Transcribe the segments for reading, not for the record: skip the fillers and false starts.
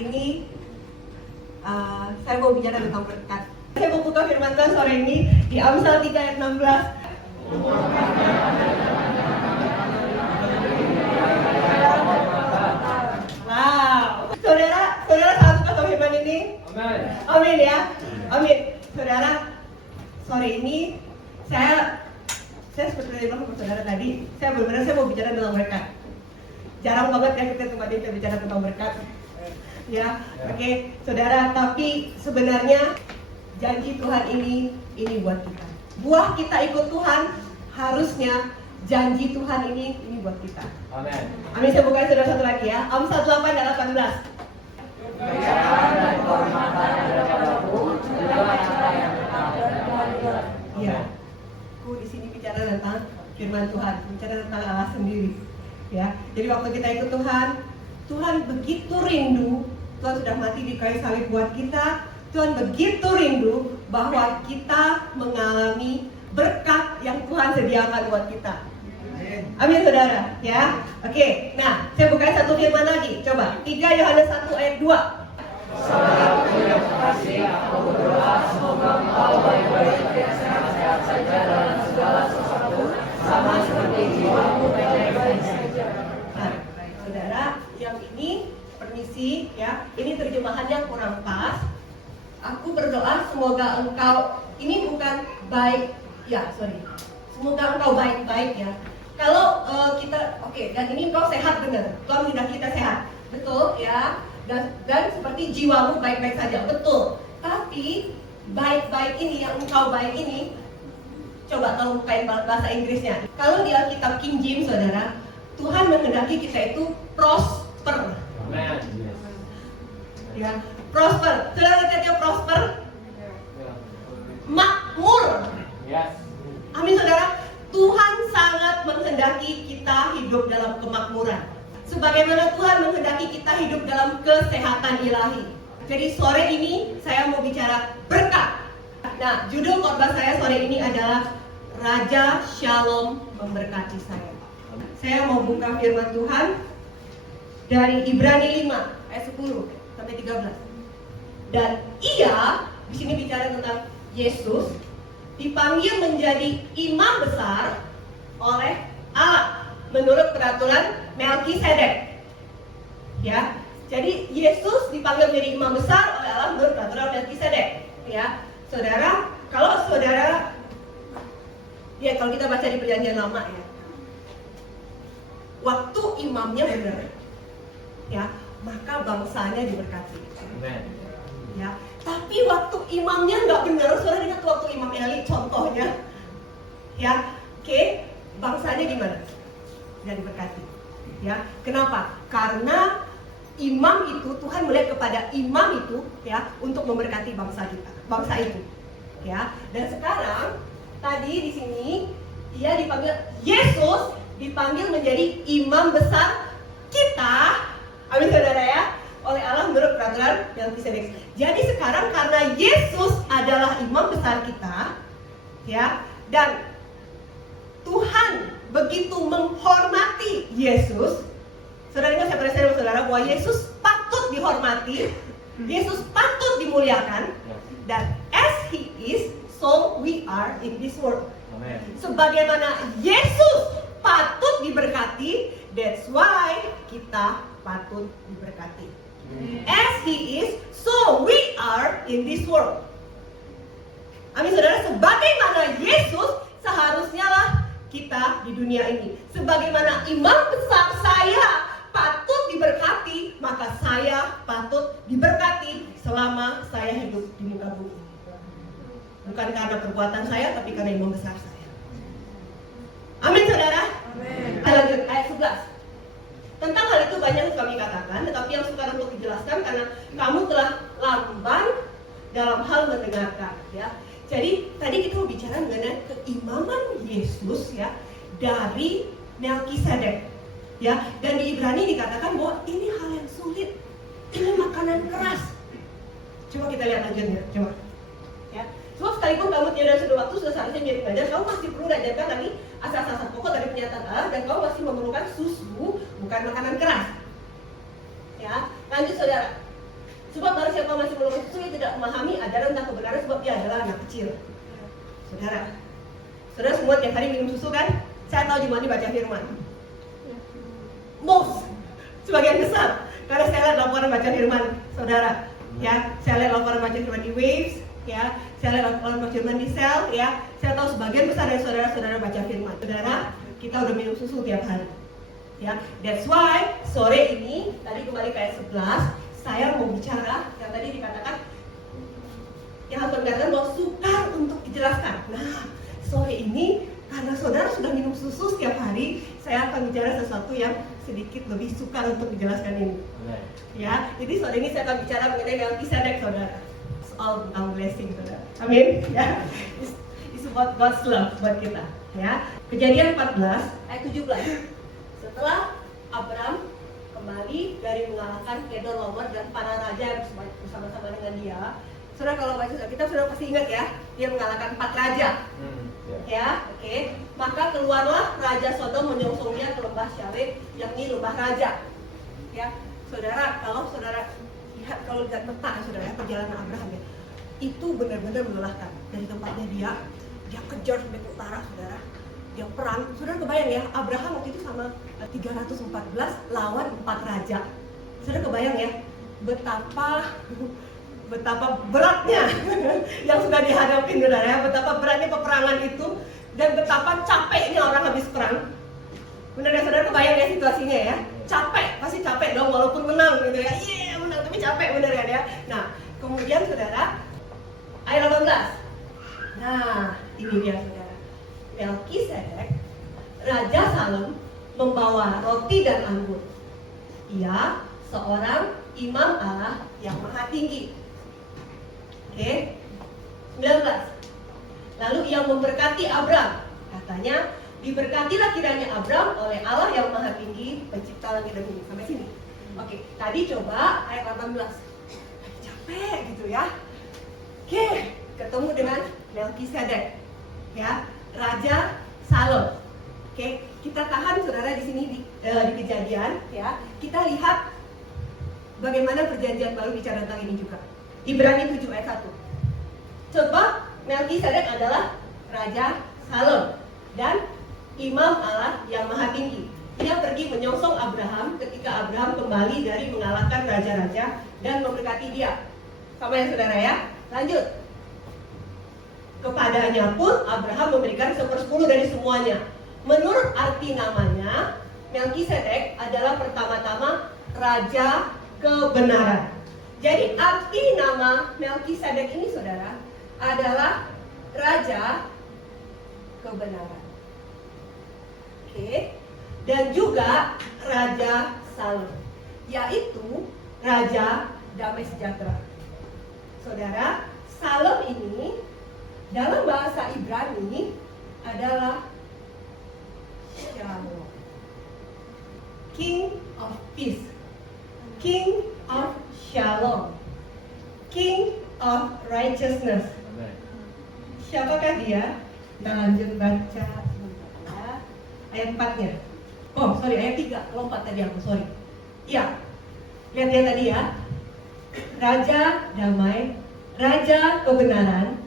ini saya mau bicara tentang berkat. Saya mau buka firman Tuhan sore ini di Amsal 3 ayat 16. Wow, saudara sangat suka sama firman ini. Amin. Amin ya, amin. Saudara, sore ini saya seperti yang bilang sama saudara tadi, saya mau bicara tentang berkat. Jarang banget ya kita tempatnya bicara tentang berkat. Ya, oke, saudara. Tapi sebenarnya janji Tuhan ini buat kita. Buah kita ikut Tuhan, harusnya janji Tuhan ini buat kita. Amin. Amin. Saya buka saudara satu lagi ya. Amsal 8 ayat 18. Iya. Aku di sini bicara tentang firman Tuhan, bicara tentang Allah sendiri. Ya. Jadi waktu kita ikut Tuhan begitu rindu. Tuhan sudah mati di kayu salib buat kita. Tuhan begitu rindu bahwa kita mengalami berkat yang Tuhan sediakan buat kita. Amin saudara, ya. Oke, nah saya buka satu firman lagi. Coba 3 Yohanes 1 ayat 2. Saudaraku yang terkasih, aku berdoa semoga engkau baik-baik sehat-sehat saja dalam segala sesuatu, sama seperti jiwamu baik-baik saja. Nah, saudara, yang ini permisi ya. Ini terjemahannya kurang pas. Aku berdoa semoga engkau, ini bukan baik ya, sorry. Semoga engkau baik-baik ya. Kalau kita dan ini engkau sehat benar. Tuhan sudah kita sehat. Betul ya. Dan seperti jiwamu baik-baik saja. Betul. Tapi baik-baik ini yang engkau baik ini, coba kamu bukain bahasa Inggrisnya. Kalau di Alkitab King James saudara, Tuhan menghendaki kita itu prosper. Amin. Ya, prosper. Saudara kata prosper? Makmur. Yes. Amin saudara. Tuhan sangat menghendaki kita hidup dalam kemakmuran. Sebagaimana Tuhan menghendaki kita hidup dalam kesehatan ilahi. Jadi sore ini saya mau bicara berkat. Nah, judul khotbah saya sore ini adalah Raja Shalom memberkati saya. Saya mau buka firman Tuhan dari Ibrani 5 ayat 10 sampai 13. Dan ia di sini bicara tentang Yesus dipanggil menjadi imam besar oleh Allah menurut peraturan Melkisedek. Ya, jadi Yesus dipanggil menjadi imam besar oleh Allah menurut peraturan Melkisedek. Ya, saudara, kalau kita baca di Perjanjian Lama ya, waktu imamnya benar, ya, maka bangsanya diberkati. Amin. Ya, tapi waktu imamnya nggak benar, saudara ingat waktu Imam Eli contohnya, ya, oke, bangsanya gimana? Nggak diberkati, ya. Kenapa? Karena imam itu, Tuhan melihat kepada imam itu, ya, untuk memberkati bangsa itu, ya. Dan sekarang tadi di sini Yesus dipanggil menjadi imam besar kita, amin saudara ya, oleh Allah menurut peraturan Melkisedek. Jadi sekarang karena Yesus adalah imam besar kita, ya, dan Tuhan begitu menghormati Yesus. Saudara ingat saya pernah saudara bahwa Yesus patut dihormati, Yesus patut dimuliakan, dan as He is, so we are in this world. Amin. Sebagaimana Yesus patut diberkati, that's why kita patut diberkati. As He is, so we are in this world. Amin saudara, sebagaimana Yesus seharusnya lah kita di dunia ini. Sebagaimana imam besar saya patut diberkati, maka saya patut diberkati selama saya hidup di muka bumi. Bukan karena perbuatan saya, tapi karena imam besar saya. Amin saudara. Amin. Kita lanjut ayat 11. Tentang hal itu banyak yang kami katakan, tetapi yang sukar untuk dijelaskan karena kamu telah lamban dalam hal mendengarkan, ya. Jadi tadi kita bicara mengenai keimaman Yesus, ya, dari Melkisedek, ya. Dan di Ibrani dikatakan bahwa ini hal yang sulit, ini makanan keras. Coba kita lihat lanjutnya, coba. Ya. Sebab sekalipun kamu tiada sudah waktu sudah seharusnya menjadi pengajar, kamu masih perlu diajarkan lagi asas-asas pokok dari pernyataan Allah, dan kamu masih memerlukan susu, bukan makanan keras. Ya, lanjut saudara. Sebab barang siapa masih belum susu, ia tidak memahami ajaran tentang kebenaran sebab dia adalah anak kecil. Saudara semua tiap hari minum susu kan? Saya tahu Jumani baca firman. Most, sebagian besar, karena saya lihat laporan baca firman saudara. Ya, saya lihat laporan baca firman di Waves, ya, saya lihat laporan baca firman di Cell, ya. Saya tahu sebagian besar dari saudara-saudara baca firman. Saudara, kita udah minum susu tiap hari. Ya, that's why sore ini tadi kembali ke ayat 11, saya mau bicara yang tadi dikatakan yang harus mengatakan bahwa sukar untuk dijelaskan. Nah, sore ini karena saudara sudah minum susu setiap hari, saya akan bicara sesuatu yang sedikit lebih sukar untuk dijelaskan ini. Ya, jadi sore ini saya akan bicara mengenai Melkisedek, saudara. Soal tentang blessing, saudara. Amin. Ya, it's about God's love buat kita. Ya, Kejadian 14 ayat 17. Setelah Abram kembali dari mengalahkan Kedorlaomer dan para raja yang bersama-sama dengan dia, saudara kalau baca kita sudah pasti ingat ya, dia mengalahkan 4 raja. Ya, oke. Maka keluarlah Raja Sodom menyongsong dia ke lembah Syarif, yakni lembah raja. Ya, saudara, kalau saudara lihat peta saudara perjalanan Abraham ya, itu benar-benar melelahkan. Dari tempatnya dia kejar sampai ke utara, saudara. Dia perang, saudara kebayang ya, Abraham waktu itu sama 314 lawan 4 raja. Saudara kebayang ya, betapa beratnya yang sudah dihadapi, saudara ya, betapa beratnya peperangan itu dan betapa capeknya orang habis perang. Benar ya saudara, kebayang ya situasinya ya, capek, pasti capek dong walaupun menang gitu ya, menang tapi capek, benar kan ya. Nah kemudian saudara ayat 18, nah ini dia saudara, Melkisedek Raja Salem membawa roti dan anggur. Ia seorang imam Allah yang maha tinggi. Oke, 19. Lalu ia memberkati Abram. Katanya, diberkatilah kiranya Abram oleh Allah yang maha tinggi, pencipta langit dan bumi. Sampai sini. Oke, tadi coba ayat 18. Capek gitu ya. Oke, ketemu dengan Melkisedek, ya, Raja Salem. Oke, kita tahan saudara di sini di Kejadian, ya. Kita lihat bagaimana perjanjian baru bicara tentang ini juga. Ibrani 7 ayat 1. Sebab Melkisedek adalah Raja Salem dan Imam Allah yang maha tinggi. Ia pergi menyongsong Abraham ketika Abraham kembali dari mengalahkan raja-raja dan memberkati dia. Sama ya saudara ya. Lanjut. Kepadanya pun Abraham memberikan 1/10 dari semuanya. Menurut arti namanya, Melkisedek adalah pertama-tama Raja Kebenaran. Jadi arti nama Melkisedek ini saudara adalah Raja Kebenaran. Oke. Dan juga Raja Salem, yaitu Raja Damai Sejahtera. Saudara, Salem ini dalam bahasa Ibrani adalah Shalom, King of Peace, King of Shalom, King of Righteousness. Siapakah dia? Kita lanjut baca ya. Ayat 4-nya. Oh, sorry, ayat 3. Lompat tadi aku, sorry. Iya. Lihat ya tadi ya. Raja damai, Raja kebenaran,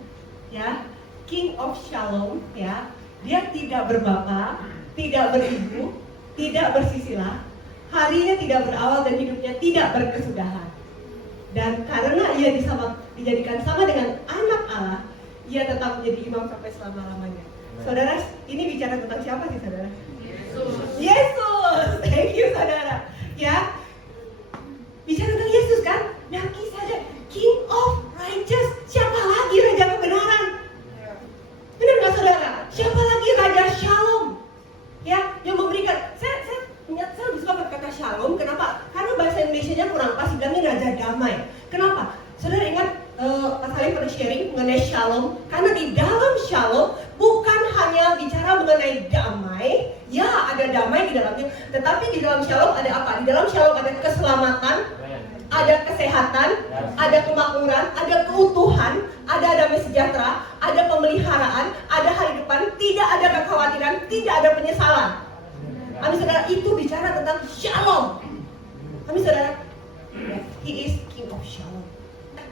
ya. King of Shalom, ya. Dia tidak berbapa, tidak beribu, tidak bersisilah. Harinya tidak berawal dan hidupnya tidak berkesudahan. Dan karena ia dijadikan sama dengan anak Allah, ia tetap menjadi imam sampai selama-lamanya. Saudara, ini bicara tentang siapa sih saudara? Yesus. Thank you saudara. Ya, bicara tentang Yesus kan? Melkisedek, King of Righteous. Siapa lagi Raja Kebenaran? Benar nggak saudara? Siapa lagi Raja Shalom? Ya, yang memberikan. Saya lebih suka kata Shalom. Kenapa? Karena bahasa Indonesia-nya kurang pas. Bilangnya Raja Damai. Kenapa? Saudara ingat Pak Salim pernah sharing mengenai Shalom. Karena di dalam Shalom bukan hanya bicara mengenai damai. Ya, ada damai di dalamnya. Tetapi di dalam Shalom ada apa? Di dalam Shalom ada keselamatan, ada kesehatan, ada kemakmuran, ada keutuhan, ada damai sejahtera, ada pemeliharaan, ada hari depan, tidak ada kekhawatiran, tidak ada penyesalan. Amin saudara, itu bicara tentang Shalom. Amin saudara. He is King of Shalom.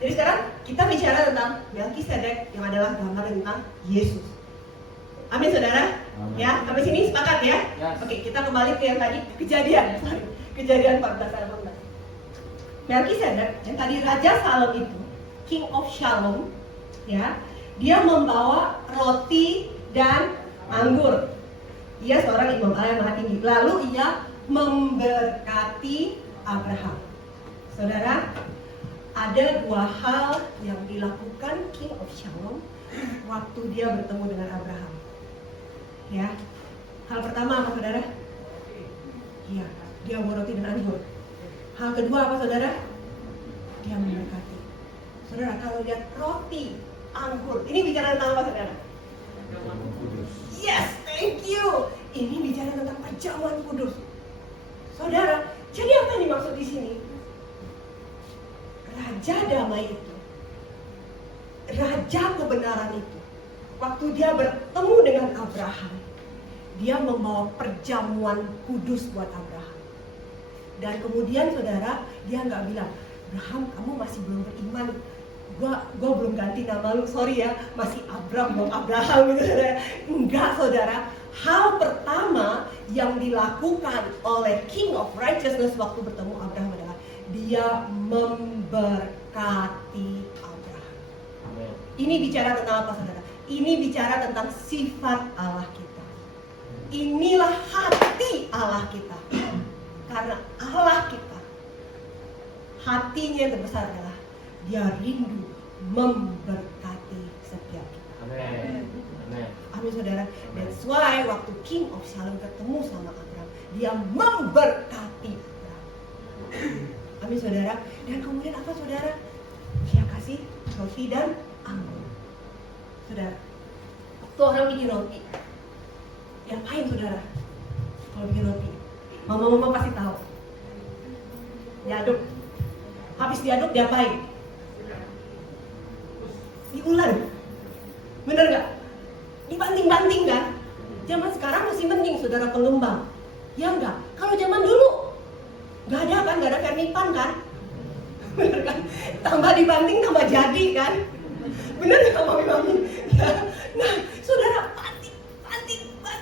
Jadi sekarang kita bicara tentang Melkisedek yang adalah gambar tentang Yesus. Amin saudara. Amin. Ya, sampai sini sepakat ya? Yes. Oke, kita kembali ke yang tadi Kejadian 14 ayat 14. Melkisedek yang tadi Raja Salem itu, King of Shalom, ya, dia membawa roti dan anggur. Ia seorang imam Allah yang maha tinggi. Lalu ia memberkati Abraham. Saudara, ada dua hal yang dilakukan King of Shalom waktu dia bertemu dengan Abraham. Ya, hal pertama apa saudara? Iya, dia bawa roti dan anggur. Hal kedua apa saudara? Dia memberkati. Saudara, kalau lihat roti, anggur, ini bicara tentang apa saudara? Yes, thank you. Ini bicara tentang perjamuan kudus. Saudara, jadi apa yang dimaksud di sini? Raja damai itu, Raja kebenaran itu, waktu dia bertemu dengan Abraham, dia membawa perjamuan kudus buat Abraham. Dan kemudian saudara, dia nggak bilang, Abraham kamu masih belum beriman, gua belum ganti nama lu, sorry ya, masih Abram belum Abraham gitu saudara. Enggak saudara, hal pertama yang dilakukan oleh King of Righteousness waktu bertemu Abraham adalah dia memberkati Abraham. Amin. Ini bicara tentang apa saudara? Ini bicara tentang sifat Allah kita. Inilah hati Allah kita. Karena Allah kita, hatinya yang terbesar adalah dia rindu memberkati setiap kita. Amin. Amin. Amin saudara. That's why waktu King of Shalom ketemu sama Abraham, dia memberkati Abraham. Amin saudara. Dan kemudian apa saudara? Dia kasih roti dan anggur. Saudara, waktu orang bikin roti, diapain saudara? Kalau bikin roti, mama-mama pasti tahu. Diaduk. Habis diaduk diapain? Diulang. Bener nggak? Dibanting-banting kan? Zaman sekarang masih mending saudara pengembang. Ya enggak? Kalau zaman dulu nggak ada kan? Nggak ada vermipan kan? Bener kan? Tambah dibanting tambah jadi kan? Bener nggak mami-mami? Nah, saudara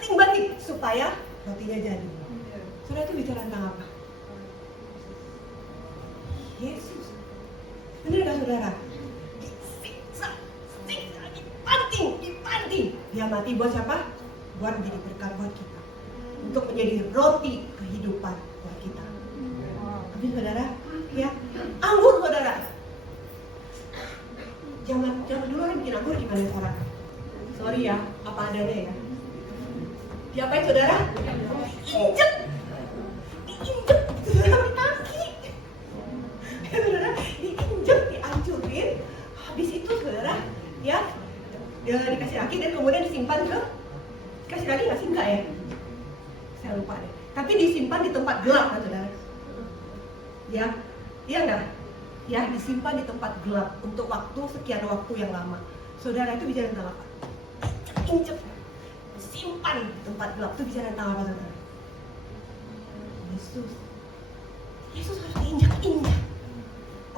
banting supaya rotinya jadi. Saudara itu bicara tentang apa? Yesus. Bener nggak saudara? Disiksa, dibanting. Dia mati buat siapa? Buat menjadi berkat buat kita. Untuk menjadi roti kehidupan buat kita. Tapi saudara, ya, anggur saudara. Jangan dulu orang bikin anggur gimana sekarang? Sorry ya, apa adanya ya. Diapain saudara? Diinjek, saudara kaki. Ya saudara, diinjek, dihancurin. Habis itu saudara, ya, dia dikasih lagi dan kemudian disimpan ke, dikasih lagi nggak sih enggak ya? Saya lupa deh. Tapi disimpan di tempat gelap kan saudara? Ya, iya enggak? Ya, disimpan di tempat gelap untuk sekian waktu yang lama. Saudara itu bicara tentang apa? Injek, simpan di tempat gelap. Itu bicara tentang apa saudara? Yesus harus diinjak-injak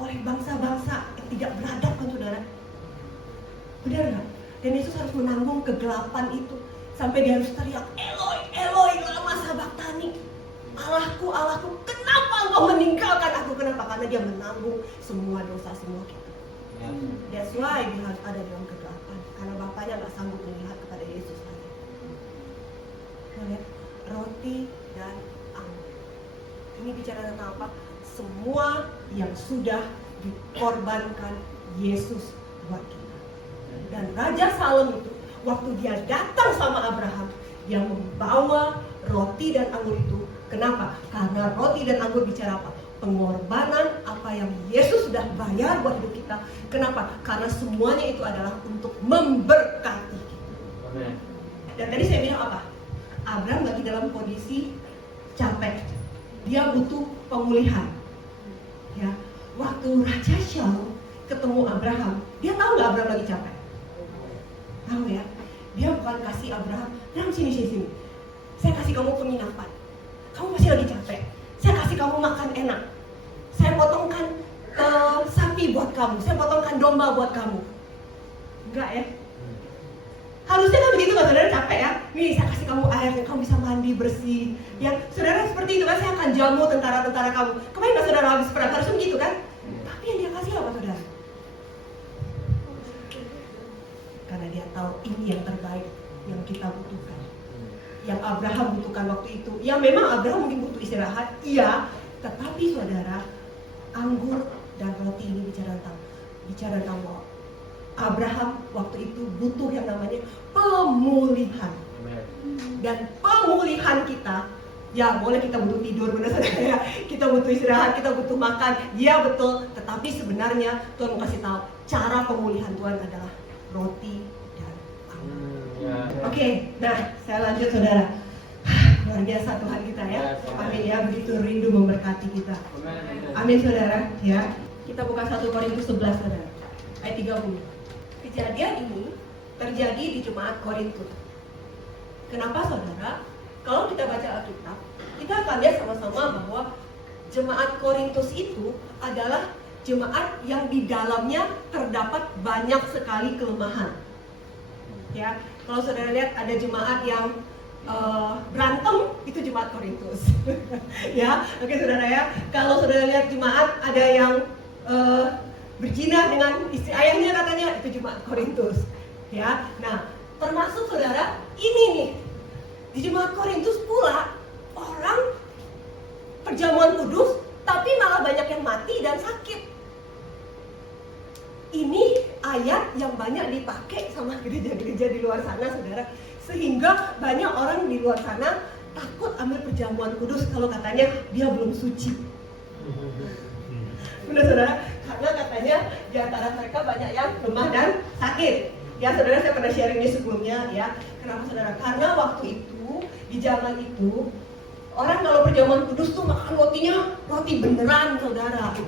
oleh bangsa-bangsa yang tidak beradab kan saudara? Benar nggak? Dan Yesus harus menanggung kegelapan itu sampai dia harus teriak, Eloi, Eloi, lama sabachthani. Allahku, Allahku, kenapa engkau meninggalkan aku? Kenapa? Karena dia menanggung semua dosa semua kita. That's why dia harus ada dalam kegelapan. Karena Bapaknya nggak sanggup melihat kepada Yesus lagi. Lihat, roti dan anggur. Ini bicara tentang apa? Semua yang sudah dikorbankan Yesus buat kita. Dan Raja Salem itu, waktu dia datang sama Abraham, dia membawa roti dan anggur itu. Kenapa? Karena roti dan anggur bicara apa? Pengorbanan apa yang Yesus sudah bayar buat hidup kita. Kenapa? Karena semuanya itu adalah untuk memberkati kita. Amin. Dan tadi saya bilang apa? Abraham lagi dalam kondisi capek. Dia butuh pemulihan. Ya, waktu Raja Shalom ketemu Abraham, dia tahu nggak Abraham lagi capek? Tahu ya? Dia bukan kasih Abraham, sini. Saya kasih kamu penginapan. Kamu masih lagi capek. Saya kasih kamu makan enak. Saya potongkan sapi buat kamu, saya potongkan domba buat kamu. Enggak ya? Harusnya kan begitu kan saudara, capek ya. Nih saya kasih kamu air yang kamu bisa mandi bersih. Ya saudara seperti itu kan, saya akan jamu tentara-tentara kamu. Kemarin kan saudara habis perang, harusnya begitu kan? Tapi yang dia kasih apa saudara? Karena dia tahu ini yang terbaik yang kita butuhkan. Yang Abraham butuhkan waktu itu. Ya memang Abraham mungkin butuh istirahat, iya. Tetapi saudara, anggur dan roti ini bicara tentang bahwa Abraham waktu itu butuh yang namanya pemulihan. Dan pemulihan kita, ya boleh kita butuh tidur, benar saudara ya. Kita butuh istirahat, kita butuh makan, ya betul. Tetapi sebenarnya Tuhan mau kasih tahu, cara pemulihan Tuhan adalah roti dan anggur. Oke, nah saya lanjut saudara. Luar biasa Tuhan kita ya. Amin ya, begitu rindu memberkati kita. Amin saudara ya. Kita buka 1 Korintus 11 saudara, ayat 30. Kejadian ini terjadi di jemaat Korintus. Kenapa saudara? Kalau kita baca Alkitab, kita akan lihat sama-sama bahwa jemaat Korintus itu adalah jemaat yang di dalamnya terdapat banyak sekali kelemahan. Ya, kalau saudara lihat ada jemaat yang berantem, itu jemaat Korintus. Ya, oke saudara ya. Kalau saudara lihat jemaat ada yang berzina dengan istri ayahnya katanya, itu jemaat Korintus. Ya, nah termasuk saudara ini nih di jemaat Korintus pula orang perjamuan kudus, tapi malah banyak yang mati dan sakit. Ini ayat yang banyak dipakai sama gereja-gereja di luar sana saudara, sehingga banyak orang di luar sana takut ambil perjamuan kudus kalau katanya dia belum suci. Benar saudara, karena katanya di antara mereka banyak yang lemah dan sakit. Ya saudara, saya pernah sharing ini sebelumnya ya. Kenapa saudara? Karena waktu itu, di zaman itu, orang kalau perjamuan kudus tuh makan rotinya roti beneran saudara.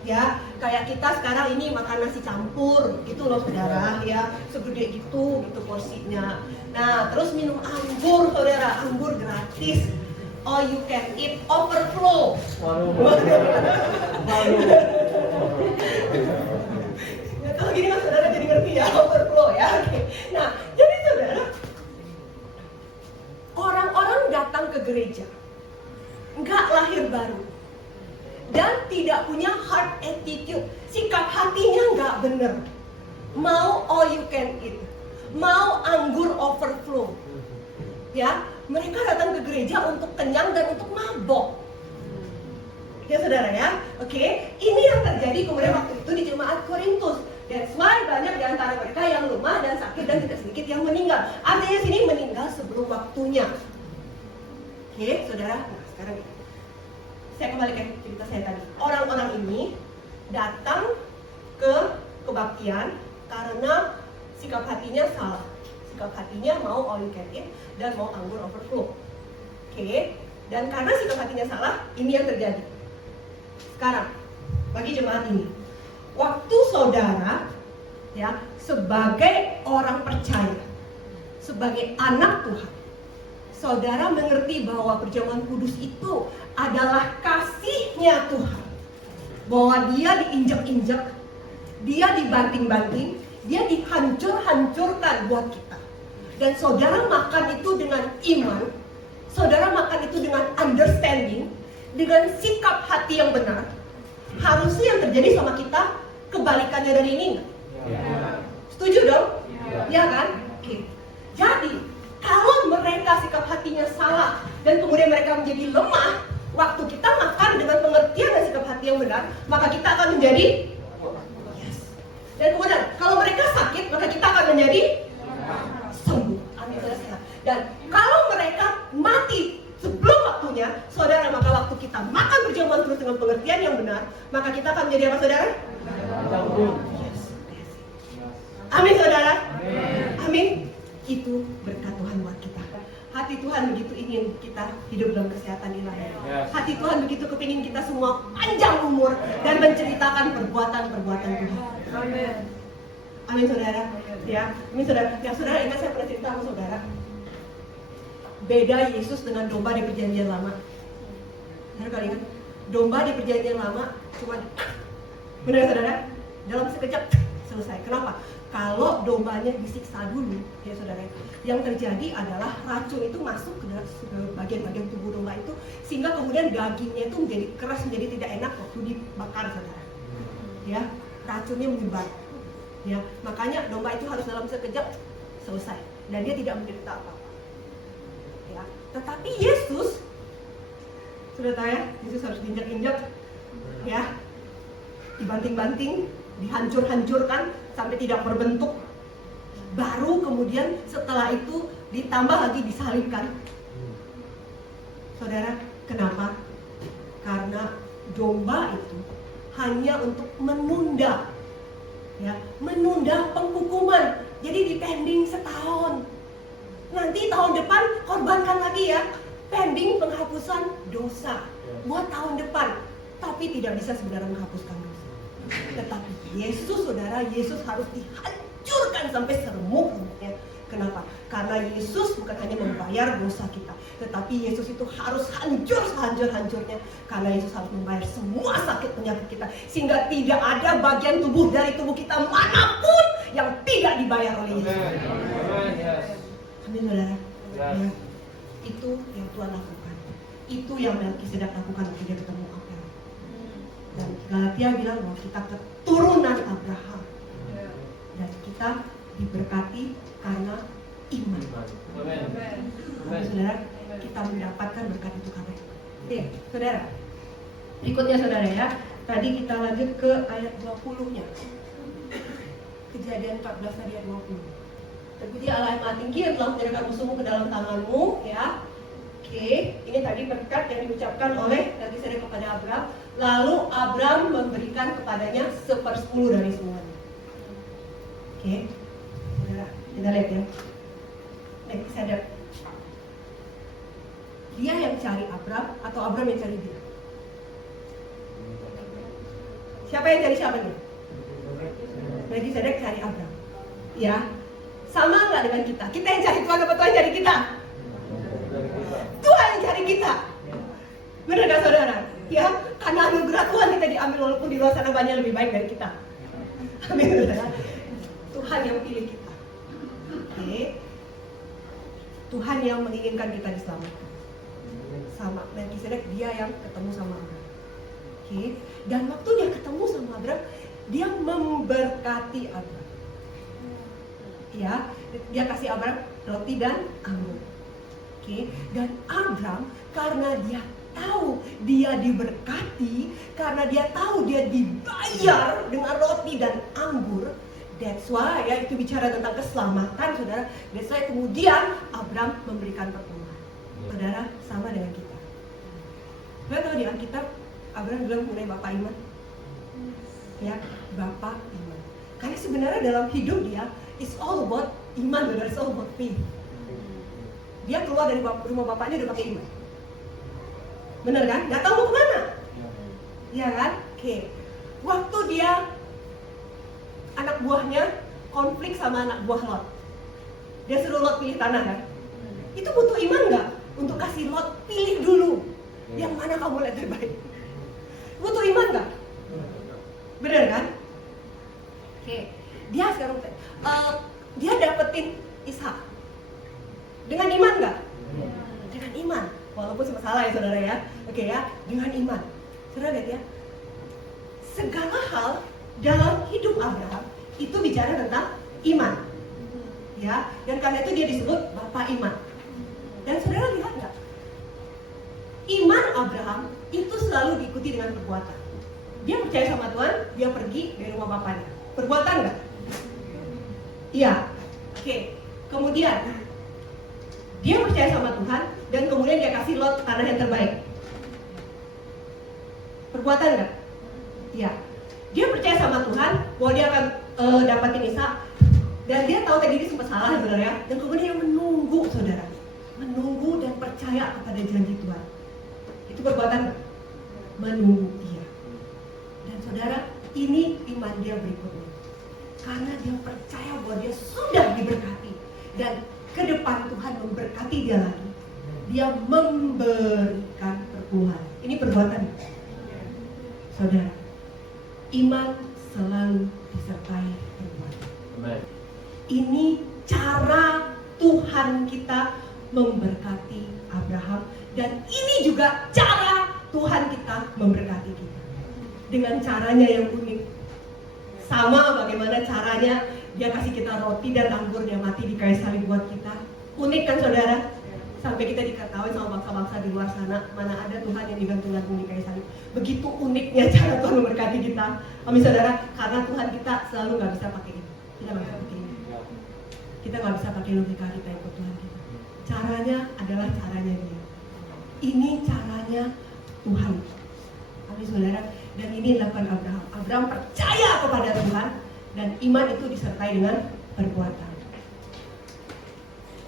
Ya, kayak kita sekarang ini makan nasi campur gitu loh saudara ya, segede gitu porsinya. Nah, terus minum anggur saudara, anggur gratis. All you can eat, overflow. Nah, kalau gini kan saudara jadi ngerti ya, overflow ya. Oke. Nah, jadi saudara, orang-orang datang ke gereja nggak lahir baru dan tidak punya heart attitude, sikap hatinya nggak bener, mau all you can eat, mau anggur overflow. Ya, mereka datang ke gereja untuk kenyang dan untuk mabok. Ya saudara ya, oke. Ini yang terjadi kemudian waktu itu di jemaat Korintus. That's why banyak di antara mereka yang lemah dan sakit dan tidak sedikit yang meninggal. Artinya sini meninggal sebelum waktunya. Oke, saudara. Nah, sekarang saya kembali ke cerita saya tadi. Orang-orang ini datang ke kebaktian karena sikap hatinya salah. Sikap hatinya mau all you can eat dan mau anggur overflow. Oke. Dan karena sikap hatinya salah, ini yang terjadi. Sekarang, bagi jemaat ini, waktu saudara ya sebagai orang percaya, sebagai anak Tuhan, saudara mengerti bahwa perjamuan kudus itu adalah kasihnya Tuhan, bahwa dia diinjak-injak, dia dibanting-banting, dia dihancur-hancurkan buat kita. Dan saudara makan itu dengan iman, saudara makan itu dengan understanding, dengan sikap hati yang benar. Harusnya yang terjadi sama kita kebalikannya dari ini enggak? Setuju dong? Ya kan? Oke. Jadi kalau mereka sikap hatinya salah dan kemudian mereka menjadi lemah, waktu kita makan dengan pengertian dan sikap hati yang benar, maka kita akan menjadi yes. Dan kemudian kalau mereka sakit, maka kita akan menjadi sembuh. Amin, saudara. Dan kalau mereka mati sebelum waktunya, saudara, maka waktu kita makan perjamuan kudus dengan pengertian yang benar, maka kita akan menjadi apa, saudara? Yes. Amin, saudara. Amin. Itu berkat Tuhan buat kita. Hati Tuhan begitu ingin kita hidup dalam kesehatan ilahi. Hati Tuhan begitu kepingin kita semua panjang umur dan menceritakan perbuatan-perbuatan Tuhan. Amin. Amin, saudara. Ya, amin, saudara. Yang saudara ingat saya pernah cerita sama saudara. Beda Yesus dengan domba di perjanjian lama. Saudara kali ingat? domba di perjanjian lama cuma benar saudara, dalam sekejap selesai. Kenapa? Kalau dombanya disiksa dulu, ya saudara, yang terjadi adalah racun itu masuk ke bagian-bagian tubuh domba itu, sehingga kemudian dagingnya itu menjadi keras, menjadi tidak enak waktu dibakar, saudara. Ya, racunnya menyebar. Ya, makanya domba itu harus dalam sekejap selesai, dan dia tidak menderita apa-apa. Ya, tetapi Yesus, sudah tahu ya, Yesus harus diinjak-injak, ya, dibanting-banting, dihancur-hancurkan sampai tidak berbentuk. Baru kemudian setelah itu ditambah lagi disalibkan. Saudara, kenapa? Karena domba itu hanya untuk menunda, ya, menunda penghukuman. Jadi dipending setahun. Nanti tahun depan korbankan lagi ya, pending penghapusan dosa buat tahun depan. Tapi tidak bisa sebenarnya menghapuskan dosa. Tetapi Yesus, saudara, Yesus harus dihancurkan sampai seremuk-remuknya. Kenapa? Karena Yesus bukan hanya membayar dosa kita, tetapi Yesus itu harus hancur sehancur-hancurnya. Karena Yesus harus membayar semua sakit penyakit kita, sehingga tidak ada bagian tubuh dari tubuh kita manapun yang tidak dibayar oleh Yesus. Amin, saudara. Ya, itu yang Tuhan lakukan. Itu yang Melkisedek lakukan waktu dia ketemu Abraham. Dan Galatia bilang bahwa kita keturunan Abraham, dan kita diberkati karena iman. Saudara, kita mendapatkan berkat itu karena iman. Oke, saudara. Berikutnya saudara ya. Tadi kita lanjut ke ayat 20-nya. Kejadian 14 tadi ayat 20. Terpuji Allah yang Maha Tinggi yang telah menyerahkan musuhmu ke dalam tanganmu, ya. Oke, ini tadi berkat yang diucapkan oleh Melkisedek kepada Abraham. Lalu Abraham memberikan kepadanya 1/10 dari semuanya. Oke, saudara, kita lihat ya. Melkisedek, dia yang cari Abraham atau Abraham yang cari dia? Siapa yang cari siapa nih? Melkisedek cari Abraham. Ya, sama nggak dengan kita? Kita yang cari Tuhan apa Tuhan cari kita? Tuhan yang cari kita. Benar gak saudara? Ya, karena anugerah Tuhan kita diambil walaupun di luar sana banyak lebih baik dari kita. Amin, saudara. Tuhan yang pilih kita. Oke. Tuhan yang menginginkan kita diselamatkan. Sama Melkisedek, dia yang ketemu sama Abraham. Oke. Dan waktu dia ketemu sama Abraham, dia memberkati Abraham. Ya, dia kasih Abraham roti dan anggur. Oke. Dan Abraham karena dia tahu dia diberkati, karena dia tahu dia dibayar dengan roti dan anggur, that's why ya, itu bicara tentang keselamatan, saudara. That's why kemudian Abraham memberikan pertolongan. Saudara, sama dengan kita. Saudara tahu di Alkitab Abraham bilang mengenai Bapak Iman, ya, Bapak Iman. Karena sebenarnya dalam hidup dia it's all about iman, saudara, it's all about faith. Dia keluar dari rumah bapaknya udah pakai iman. Bener kan? Gak tahu mau kemana. Iya kan? Oke. Waktu dia anak buahnya konflik sama anak buah Lot, dia suruh Lot pilih tanah kan? Itu butuh iman gak? Untuk kasih Lot pilih dulu yang mana kamu lihat terbaik. Butuh iman gak? Bener kan? Oke. Dia sekarang dia dapetin Ishak dengan iman gak? Dengan iman. Walaupun sempat salah ya saudara ya. Oke ya, dengan iman. Saudara lihat ya, segala hal dalam hidup Abraham itu bicara tentang iman. Ya, dan karena itu dia disebut Bapak Iman. Dan saudara lihat nggak? Iman Abraham itu selalu diikuti dengan perbuatan. Dia percaya sama Tuhan, dia pergi dari rumah bapaknya. Perbuatan nggak? Iya. Oke. Kemudian dia percaya sama Tuhan dan kemudian dia kasih Lot tanah yang terbaik. Perbuatan nggak? Iya. Dia percaya sama Tuhan bahwa dia akan dapatin Ishak, dan dia tahu tadi dia sempat salah sebenarnya, dan kemudian dia menunggu, saudara, menunggu dan percaya kepada janji Tuhan. Itu perbuatan nggak? Menunggu, iya. Dan saudara, ini iman dia berikutnya, karena dia percaya bahwa dia sudah diberkati dan ke depan Tuhan memberkati dia lagi. Dia memberikan perpuluhan. Ini perbuatan. Saudara, iman selalu disertai perbuatan. Amen. Ini cara Tuhan kita memberkati Abraham, dan ini juga cara Tuhan kita memberkati kita dengan caranya yang unik. Sama bagaimana caranya dia kasih kita roti dan anggur yang mati di kayu salib buat kita. Unik kan saudara? Sampai kita diketahui sama bangsa-bangsa di luar sana, mana ada Tuhan yang digantung-gantung di kayu salib. Begitu uniknya cara Tuhan memberkati kita. Amin saudara, karena Tuhan kita selalu gak bisa pakai itu. Kita gak bisa pakai ini. Kita gak bisa pakai logika kita ikut Tuhan kita. Caranya adalah caranya dia. Ini caranya Tuhan. Amin saudara. Dan ini dilakukan Abraham. Abraham percaya kepada Tuhan, dan iman itu disertai dengan perbuatan.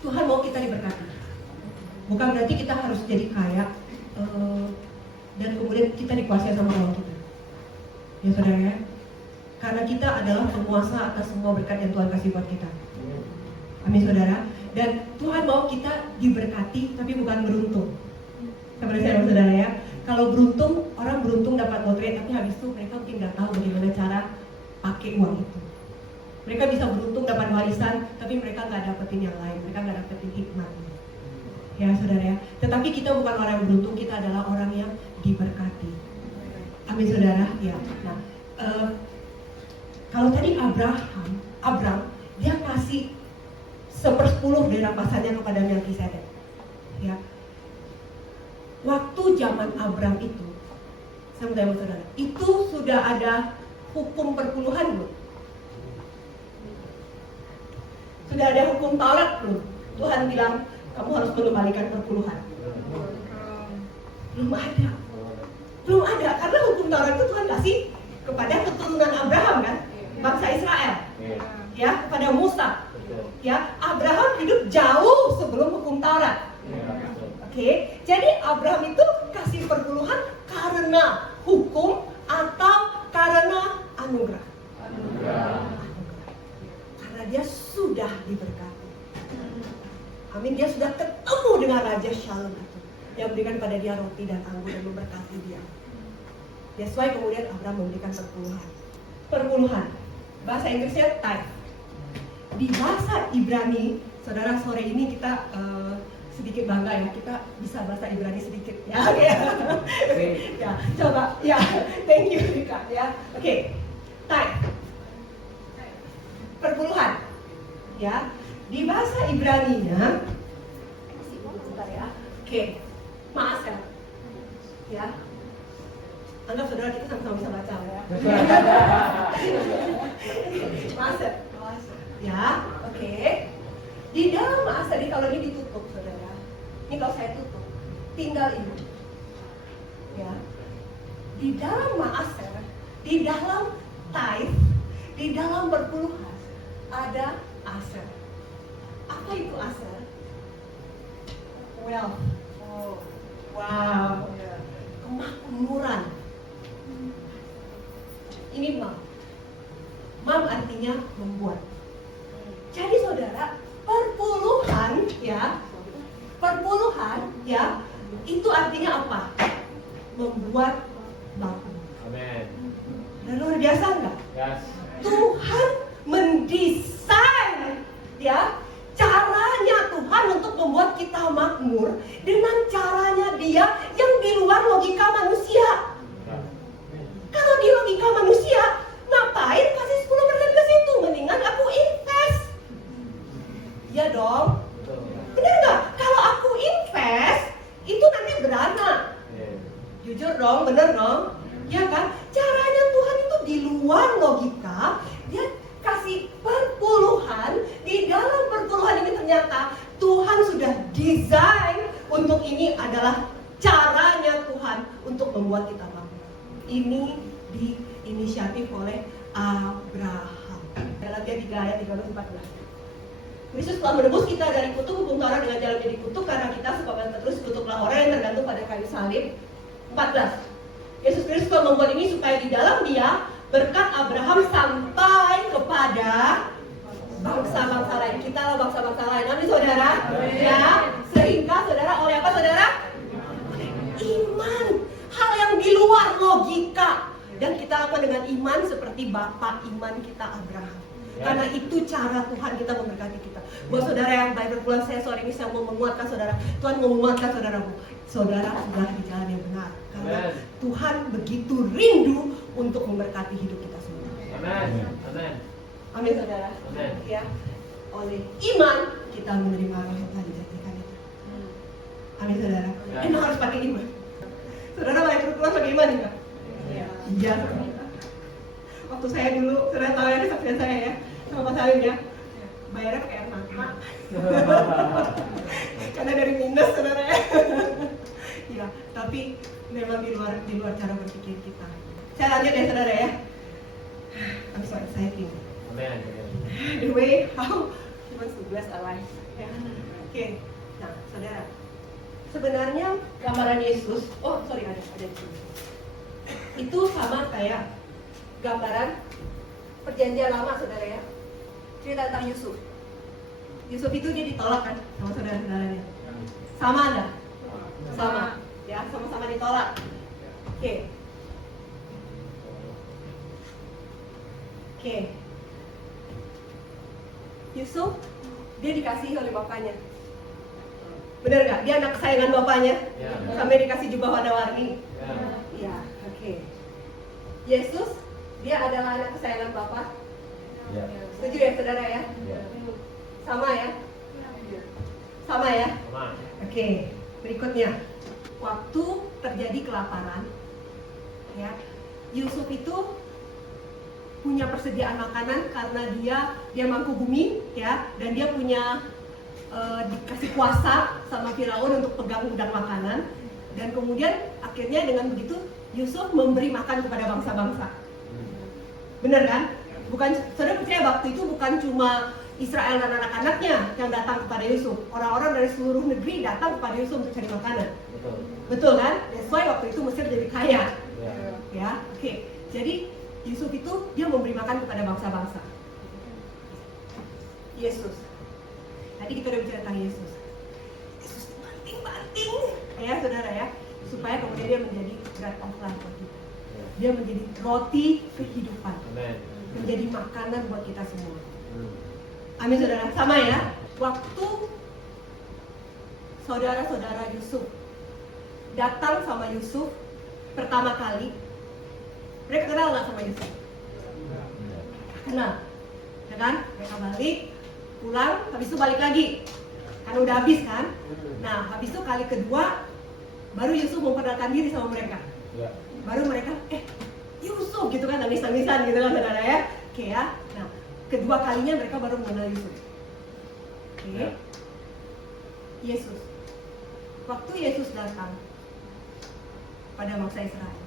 Tuhan mau kita diberkati. Bukan berarti kita harus jadi kaya dan kemudian kita dikuasai sama Allah kita. Ya saudara ya. Karena kita adalah penguasa atas semua berkat yang Tuhan kasih buat kita. Amin saudara. Dan Tuhan mau kita diberkati, tapi bukan beruntung. Seperti saya saudara ya. Kalau beruntung, orang beruntung dapat lotre, tapi habis itu mereka mungkin nggak tahu bagaimana cara pakai uang itu. Mereka bisa beruntung dapat warisan, tapi mereka nggak dapetin yang lain, mereka nggak dapetin hikmat. Ya saudara ya. Tetapi kita bukan orang yang beruntung, kita adalah orang yang diberkati. Amin saudara. Ya. Nah, kalau tadi Abraham, dia kasih 1/10 dari rampasannya kepada Melkisedek. Ya. Waktu zaman Abraham itu, saya mau tanya saudara, itu sudah ada hukum perpuluhan belum? Sudah ada hukum Taurat belum? Tuhan bilang kamu harus mengembalikan perpuluhan. Belum ada. Belum ada, karena hukum Taurat itu Tuhan kasih kepada keturunan Abraham kan, bangsa Israel. Ya, kepada Musa. Ya, Abraham hidup jauh sebelum hukum Taurat. Oke, jadi Abraham itu kasih perpuluhan karena hukum atau karena anugerah? Anugerah. Karena dia sudah diberkati. Amin, dia sudah ketemu dengan Raja Shalom itu, yang memberikan pada dia roti dan anggur dan memberkati dia. That's why kemudian Abraham memberikan perpuluhan. Perpuluhan, bahasa Inggrisnya tithe. Di bahasa Ibrani, saudara, sore ini kita sedikit bangga ya, kita bisa bahasa Ibrani sedikit ya. Ya, coba ya, thank you Rika ya. Oke, tithe, perpuluhan ya. Di bahasa Ibraninya, sebentar ya. Oke, maaser ya. Anggap saudara kita sama-sama bisa baca ya. Maaser ya. Oke. Di dalam maaser ini, kalau ini ditutup saudara, ini kalau saya tutup, tinggal ini ya. Di dalam maaser, di dalam tithe, di dalam perpuluhan ada aser. Apa itu aser? Wealth. Oh, wow. Kemakmuran. Ini mam. Mam artinya membuat. Jadi saudara, perpuluhan ya, itu artinya apa? Membuat makmur. Amen. Dan luar biasa enggak? Yes. Tuhan mendesain ya, caranya Tuhan untuk membuat kita makmur dengan caranya dia yang di luar logika manusia. Kalau di logika manusia, ngapain kasih 10% ke situ? Mendingan aku invest. Ya dong. Benar nggak? Kalau aku invest, itu nanti beranak. Jujur dong, bener dong? Ya kan? Caranya Tuhan itu di luar logika. Dia kasih perpuluhan. Di dalam perpuluhan ini ternyata Tuhan sudah desain untuk ini adalah caranya Tuhan untuk membuat kita makmur. Ini diinisiatif oleh Abraham. Galatia 3 ayat 13-14. Kristus telah menebus kita dari kutuk hukum Taurat dengan jalan yang dikutuk, karena kita sebabkan terus kutuklah orang yang tergantung pada kayu salib. 14. Yesus Kristus telah membuat ini supaya di dalam dia berkat Abraham sampai kepada bangsa-bangsa lain. Kita lah bangsa-bangsa lain. Amin saudara. Ya, sehingga saudara oleh apa saudara? Iman. Hal yang di luar logika, Dan kita lakukan dengan iman seperti Bapak iman kita Abraham. Karena itu cara Tuhan kita memberkati kita. Buat saudara yang baik berpulang, saya sore ini saya mau menguatkan saudara. Tuhan mau menguatkan saudaramu. Saudara sudah di jalan yang benar. Karena Tuhan begitu rindu untuk memberkati hidup kita semua. Amin. Amin. Amin saudara. Amin. Ya. Oleh iman kita menerima roh yang telah dijanjikan itu. Amin saudara. Emang harus pakai iman. Saudara baik berpulang pakai iman enggak? Iya. Waktu saya dulu, saudara tahu ya kesaksian saya ya, sama Pak Salim ya, bayarnya pakai air mata. Karena dari minus saudara ya. Ya, tapi memang di luar cara berpikir kita. Saya lanjut ya saudara ya. I'm so exciting. Amin. The way how he wants to bless our lives. Ya. Oke. Nah, saudara. Sebenarnya gambaran Yesus, ada di sini. Itu sama kayak gambaran perjanjian lama saudara ya. Cerita tentang Yusuf. Yusuf itu dia ditolak kan sama saudara-saudaranya. Sama ada? Sama. Ya, sama-sama ditolak. Oke. Yusuf dia dikasihi oleh bapaknya. Benar nggak? Dia anak kesayangan bapaknya. Sampai dikasih jubah warna-warni. Iya, oke. Yesus dia adalah anak kesayangan Bapa. Setuju ya saudara ya? Sama ya? Sama ya? Oke, berikutnya. Waktu terjadi kelaparan, ya, Yusuf itu punya persediaan makanan karena dia mangku bumi, ya, dan dia punya dikasih kuasa sama Firaun untuk pegang gudang makanan, dan kemudian akhirnya dengan begitu Yusuf memberi makan kepada bangsa-bangsa. Benar kan? Bukan, saudara percaya waktu itu bukan cuma Israel dan anak-anaknya yang datang kepada Yusuf. Orang-orang dari seluruh negeri datang kepada Yusuf untuk cari makanan. Betul kan? That's why waktu itu Mesir jadi kaya. Ya, oke. Jadi Yusuf itu dia memberi makan kepada bangsa-bangsa. Yesus. Tadi kita udah bicara tentang Yesus. Yesus banting-banting, ya saudara ya, supaya kemudian dia menjadi bread of life buat kita. Dia menjadi roti kehidupan. Menjadi makanan buat kita semua. Amin saudara. Sama ya. Waktu saudara-saudara Yusuf datang sama Yusuf pertama kali, mereka kenal nggak sama Yusuf? Kenal, ya kan? Mereka balik, pulang, habis itu balik lagi, kan udah habis kan? Nah, habis itu kali kedua, baru Yusuf memperkenalkan diri sama mereka. Baru mereka, Yusuf gitu kan, nangis-nangisan gitu kan saudara ya. Oke ya. Nah, kedua kalinya mereka baru mengenal Yusuf. Oke. Yesus. Waktu Yesus datang pada bangsa Israel,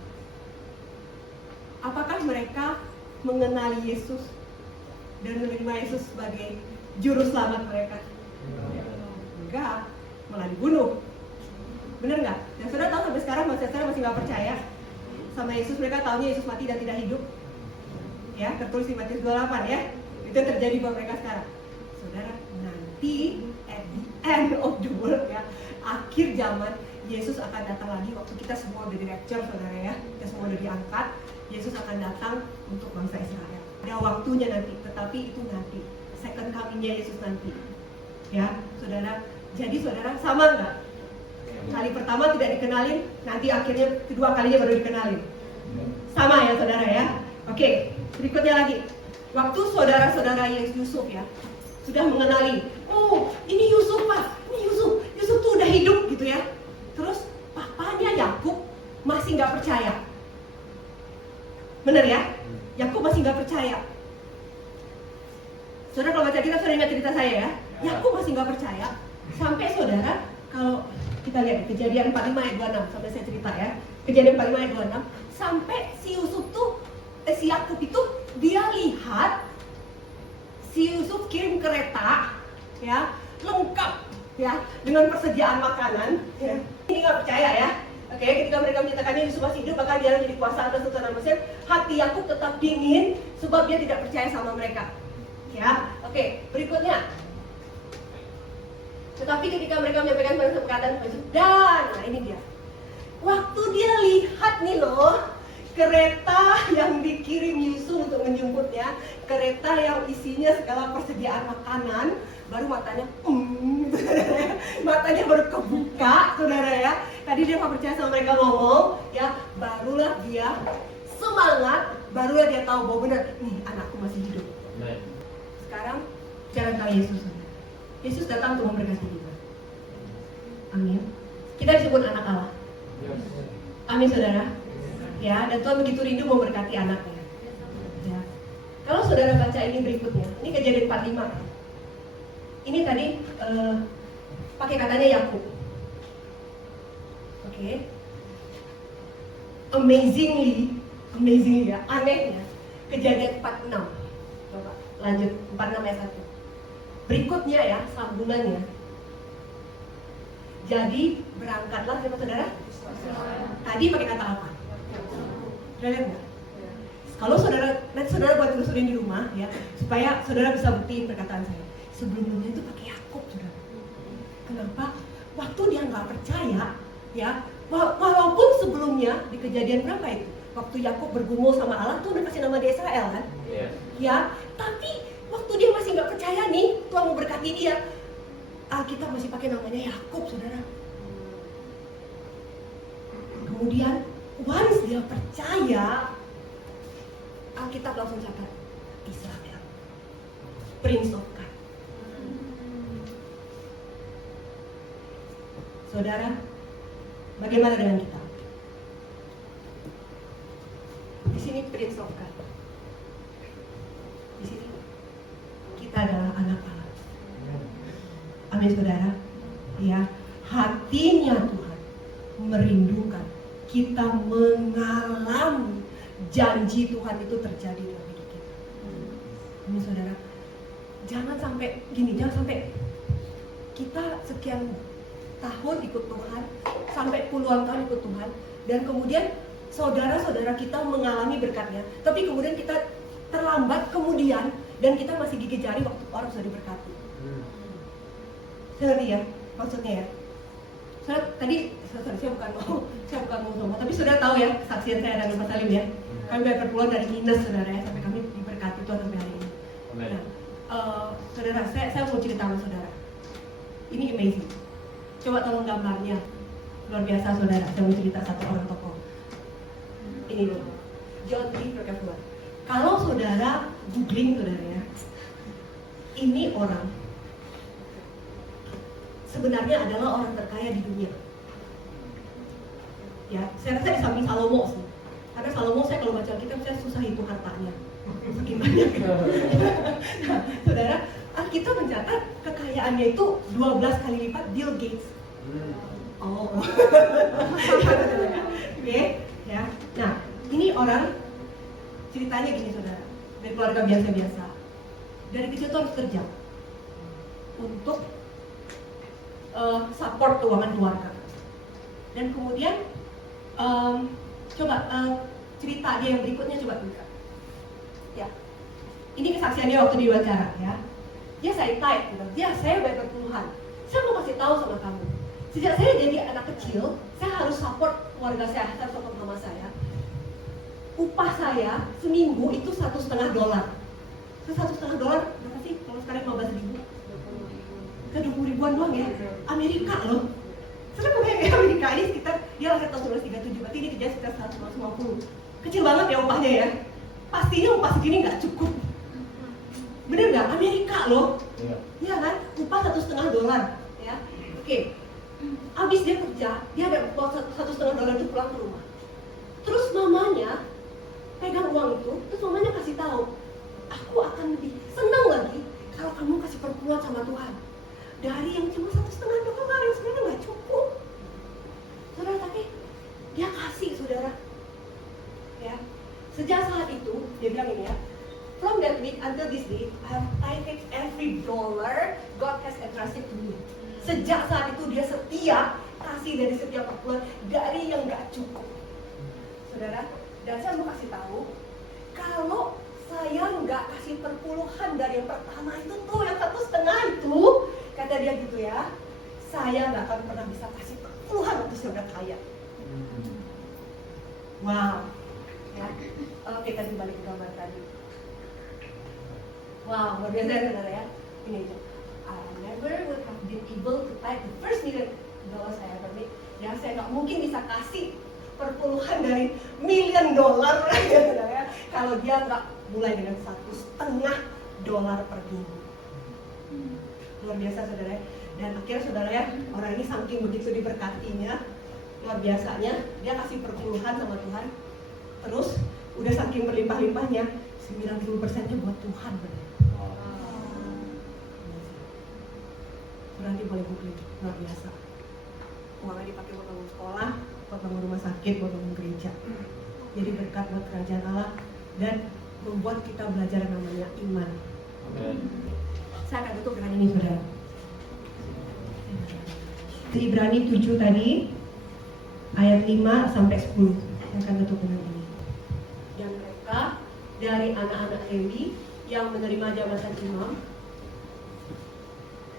apakah mereka mengenali Yesus dan menerima Yesus sebagai juru selamat mereka? Enggak, malah dibunuh. Bener nggak? Dan saudara tahu sampai sekarang bangsa Israel masih nggak percaya sama Yesus. Mereka tahunya Yesus mati dan tidak hidup. Ya, tertulis di Matius 28 ya. Itu yang terjadi buat mereka sekarang. Saudara, nanti at the end of the world ya, akhir zaman, Yesus akan datang lagi waktu kita semua udah di rapture saudara ya. Kita semua udah diangkat, Yesus akan datang untuk bangsa Israel. Ada waktunya nanti, tetapi itu nanti. Second coming-nya Yesus nanti. Ya, saudara. Jadi saudara, sama nggak? Kali pertama tidak dikenalin, nanti akhirnya kedua kalinya baru dikenalin. Sama ya saudara ya. Oke, berikutnya lagi. Waktu saudara-saudara Yusuf ya sudah mengenali, oh ini Yusuf pak, ini Yusuf tuh udah hidup gitu ya. Terus papanya Yakub masih nggak percaya. Bener ya? Yakub masih nggak percaya. Saudara kalau baca kitab, saudara ingat cerita saya ya. Yakub masih nggak percaya. Sampai saudara, kalau kita lihat Kejadian 45 ayat 26, sampai saya cerita ya. Kejadian 45 ayat 26, sampai si Yusuf tuh, si Yakub itu dia lihat si Yusuf kirim kereta ya, lengkap ya dengan persediaan makanan ya. Ini nggak percaya ya. Oke, ketika mereka menyatakannya Yusuf masih hidup, bahkan dia menjadi kuasa atas sultan Mesir, hati Yakub tetap dingin sebab dia tidak percaya sama mereka. Ya, oke, berikutnya. Tetapi ketika mereka menyampaikan perkataan Yusuf, dan nah ini dia. Waktu dia lihat nih loh, kereta yang dikirim Yusuf untuk menjemputnya, kereta yang isinya segala persediaan makanan, baru matanya, matanya baru kebuka, saudara ya. Tadi dia nggak percaya sama mereka ngomong, ya, barulah dia semangat, barulah dia tahu bahwa benar, nih anakku masih hidup. Sekarang jalan kali Yesus. Yesus datang untuk memberkati kita. Amin. Kita disebut anak Allah. Amin, saudara. Ya, dan Tuhan begitu rindu memberkati anaknya. Ya. Kalau saudara baca ini berikutnya, ini Kejadian 45. Ini tadi pakai katanya Yakub. Oke. Amazingly ya, anehnya Kejadian 46. Coba lanjut 46 ayat 1. Berikutnya ya, sambungannya. Jadi berangkatlah siapa saudara? Tadi pakai kata apa? Sudah lihat nggak? Kalau nanti saudara buat telusurin di rumah ya, supaya saudara bisa buktiin perkataan saya. Sebelumnya itu pakai Yakub, saudara. Kenapa? Waktu dia nggak percaya, ya, walaupun sebelumnya di Kejadian berapa itu? Waktu Yakub bergumul sama Allah, tuh udah kasih nama dia Israel kan? Ya, tapi waktu dia masih nggak percaya nih, Tuhan mau berkati dia. Alkitab masih pakai namanya Yakub, saudara. Kemudian once dia percaya, Alkitab langsung catat Israel, Prince of God. Saudara, bagaimana dengan kita? Di sini Prince of God. Di sini kita adalah anak Allah. Amin, saudara. Ya, hatinya Tuhan merindukan kita mengalami janji Tuhan itu terjadi dalam hidup kita. Amin, saudara. Jangan sampai kita sekian tahun ikut Tuhan, sampai puluhan tahun ikut Tuhan, dan kemudian saudara-saudara kita mengalami berkatnya, tapi kemudian kita terlambat kemudian, dan kita masih gigit jari waktu orang sudah diberkati. Ngerti ya, maksudnya ya. Saya bukan mau sombong, tapi saudara tahu ya kesaksian saya dengan Mas Salim ya. Kami banyak berpulang dari minus, saudara ya, sampai kami diberkati Tuhan sampai hari ini. Nah, saudara, saya mau cerita sama saudara. Ini amazing. Coba tolong gambarnya, luar biasa saudara. Saya mau cerita satu orang tokoh. Ini loh, John D. Rockefeller. Kalau saudara googling saudara ya, ini orang sebenarnya adalah orang terkaya di dunia. Ya, saya rasa di samping Salomo sih. Karena Salomo saya kalau baca Alkitab saya susah hitung hartanya. Saking banyak. Nah, saudara, Alkitab mencatat kekayaannya itu 12 kali lipat Bill Gates. Oh. Oke, ya. Nah, ini orang ceritanya gini saudara. Dari keluarga biasa-biasa. Dari kecil tuh harus kerja untuk support keuangan keluarga. Dan kemudian cerita dia yang berikutnya coba buka. Ya, ini kesaksiannya waktu diwawancara ya. Dia saya type gitu. Dia saya bayar puluhan. Saya mau kasih tahu sama kamu. Sejak saya jadi anak kecil, saya harus support keluarga saya, saya support mama saya. Upah saya seminggu itu $1,5. $1,5 berapa sih? Kalau sekarang 15.000. Ke 20 ribuan doang ya. Amerika loh. Saya punya Amerika ini sekitar, dia lahir tahun 1937, berarti ini kerja sekitar 150. Kecil banget ya upahnya ya. Pastinya upah segini nggak cukup. Bener nggak? Amerika loh. Iya kan? Upah $1,5 ya. Oke. Abis dia kerja, dia ada uang $1,5 itu pulang ke rumah. Terus mamanya pegang uang itu, terus mamanya kasih tahu, aku akan lebih senang lagi kalau kamu kasih perpuluhan sama Tuhan. Dari yang cuma $1,5 yang sebenarnya nggak cukup, saudara, tapi dia kasih saudara. Ya, sejak saat itu dia bilang ini ya, from that week until this day, I have tithed every dollar God has entrusted to me. Sejak saat itu dia setia kasih dari setiap perpuluhan dari yang nggak cukup, saudara. Dan saya mau kasih tahu, kalau saya nggak kasih perpuluhan dari yang pertama itu tuh, yang $1,5 itu, kata dia gitu ya, saya nggak akan pernah bisa kasih perpuluhan untuk saya udah kaya. Wow, Ya. Oke, kita balik ke gambar tadi. Wow, luar biasa ya saudara ya. Ini aja. I never would have been able to type the first $1 million I ever made. Ya, saya nggak mungkin bisa kasih perpuluhan dari $1 million ya saudara ya. Kalau dia nggak mulai dengan $1,5 per minggu. Luar biasa saudara ya. Dan akhirnya saudara ya, orang ini saking begitu diberkatinya, luar biasanya dia kasih perpuluhan sama Tuhan. Terus udah saking berlimpah-limpahnya 90%-nya buat Tuhan benar. Berarti boleh googling, luar biasa. Uangnya dipakai buat bangun sekolah, buat bangun rumah sakit, buat bangun gereja. Jadi berkat buat kerajaan Allah dan membuat kita belajar yang namanya iman. Saya akan tutup dengan ini saudara. Ibrani 7 tadi ayat 5 sampai 10. Saya akan tutup dengan ini. Dan mereka dari anak-anak Lewi yang menerima jabatan imam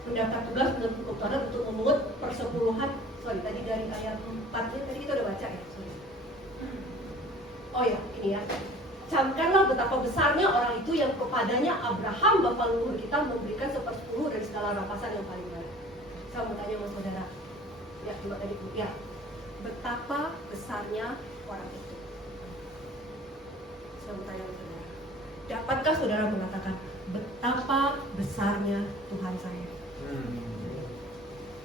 mendapat tugas untuk memungut persepuluhan. Sorry, tadi dari ayat 4 tadi kita udah baca ya. Sorry. Oh ya, ini ya. Camkanlah betapa besarnya orang itu yang kepadanya Abraham bapa leluhur kita memberikan 1/10 dari segala rampasan yang paling baik. Saya mau tanya sama saudara. Ya, coba tadi ya. Betapa besarnya orang itu. Saya mau tanya sama saudara. Dapatkah saudara mengatakan betapa besarnya Tuhan saya?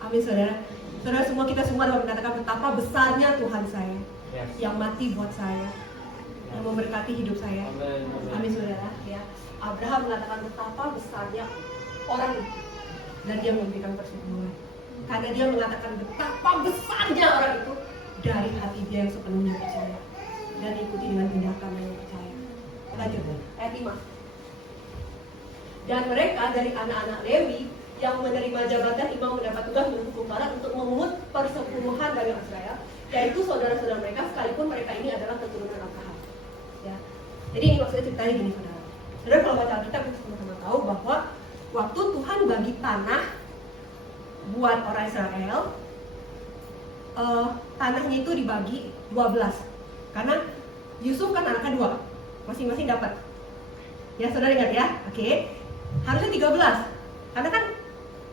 Amin saudara. Saudara semua, kita semua dapat mengatakan betapa besarnya Tuhan saya. Yes. Yang mati buat saya, yang memberkati hidup saya. Amin saudara. Ya, Abraham mengatakan betapa besarnya orang itu dan dia memberikan persepuluhan. Karena dia mengatakan betapa besarnya orang itu dari hati dia yang sepenuhnya percaya dan ikuti dengan tindakan yang percaya. Lanjut ayat 5. Dan mereka dari anak-anak Lewi yang menerima jabatan imam mendapat tugas untuk kumparan untuk memungut persepuluhan dari Israel, yaitu saudara-saudara mereka sekalipun mereka ini adalah keturunan Abraham. Ya. Jadi ini maksudnya ceritanya gini saudara. Saudara kalau baca Alkitab kita sama-sama tahu bahwa waktu Tuhan bagi tanah buat orang Israel, tanahnya itu dibagi 12. Karena Yusuf kan anaknya 2, masing-masing dapat. Ya saudara ingat ya, oke. Harusnya 13, karena kan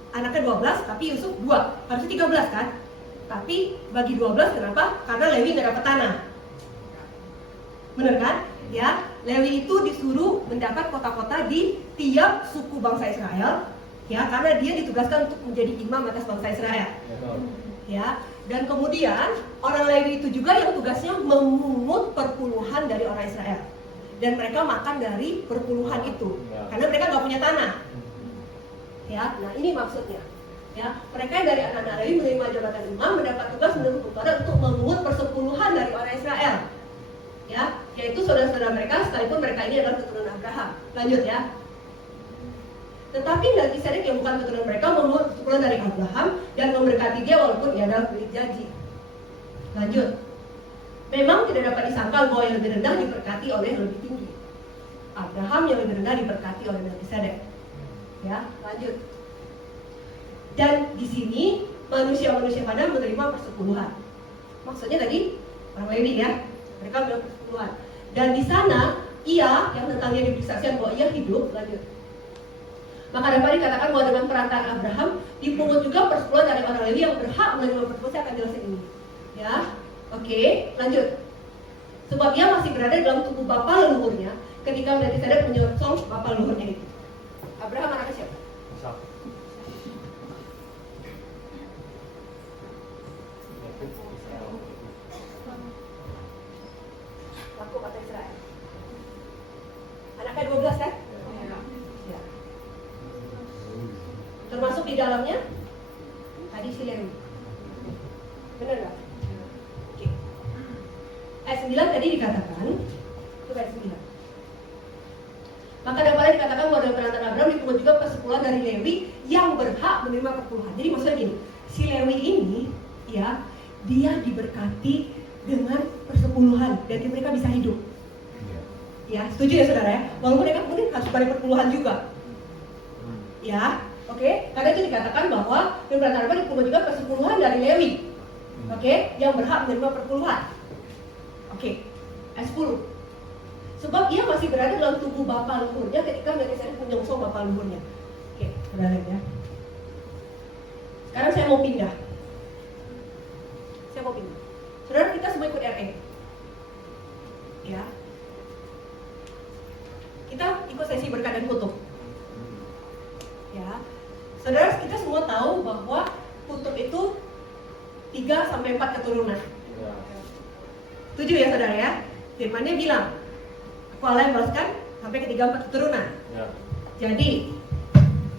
anaknya 12, tapi Yusuf 2, harusnya 13 kan. Tapi bagi 12 kenapa? Karena Lewi nggak dapat tanah. Bener kan? Ya, Lewi itu disuruh mendapat kota-kota di tiap suku bangsa Israel. Ya, karena dia ditugaskan untuk menjadi imam atas bangsa Israel. Ya, dan kemudian orang Lewi itu juga yang tugasnya memungut perpuluhan dari orang Israel. Dan mereka makan dari perpuluhan itu, karena mereka nggak punya tanah. Ya, nah ini maksudnya. Ya, mereka yang dari anak-anak Lewi menerima jabatan imam mendapat tugas untuk memungut persepuluhan dari orang Israel. Ya, yaitu saudara-saudara mereka sekalipun mereka ini adalah keturunan Abraham. Lanjut ya. Tetapi Melkisedek yang bukan keturunan mereka memungut persepuluhan dari Abraham dan memberkati dia walaupun ia adalah kulit janji. Lanjut. Memang tidak dapat disangkal bahwa yang lebih rendah diberkati oleh yang lebih tinggi. Abraham yang lebih rendah diberkati oleh Melkisedek. Ya, lanjut. Dan di sini manusia-manusia pada menerima persepuluhan. Maksudnya tadi orang Lewi ya, mereka menerima persepuluhan. Dan di sana ia yang tentangnya diberi kesaksian bahwa ia hidup. Lanjut. Maka dapat dikatakan bahwa dengan perantaraan Abraham dipungut juga persepuluhan dari orang Lewi yang berhak menerima persepuluhan. Saya akan jelasin ini. Ya, oke, lanjut. Sebab ia masih berada dalam tubuh bapa leluhurnya ketika Melkisedek menyongsong bapa leluhurnya itu. Abraham anaknya siapa? Laku kata Israel. Anaknya 12 kan? Ya. Termasuk di dalamnya tadi si Lewi. Benar nggak? Oke. Ayat 9 tadi dikatakan, itu ayat 9. Maka dapat dikatakan bahwa dalam perantaraan Abraham dipungut juga persepuluhan dari Lewi yang berhak menerima persepuluhan. Jadi maksudnya gini, si Lewi ini ya, dia diberkati dengan persepuluhan dan mereka bisa hidup. Ya, setuju ya saudara ya? Walaupun mereka mungkin harus balik persepuluhan juga. Ya, oke? Karena itu dikatakan bahwa dalam perantaraan Abraham dipungut juga persepuluhan dari Lewi. Oke, yang berhak menerima persepuluhan. Oke, ayat 10. Sebab ia masih berada dalam tubuh bapa leluhurnya ketika Melkisedek menyongsong bapa leluhurnya. Oke, saudara lihat ya. Sekarang saya mau pindah. Saudara, kita semua ikut RE. Ya. Kita ikut sesi berkat dan kutub. Ya. Saudara, kita semua tahu bahwa kutub itu 3 sampai 4 keturunan. Setuju ya saudara ya? Firman-Nya bilang, aku Allah yang balaskan sampai ke 3-4 keturunan. Ya. Jadi,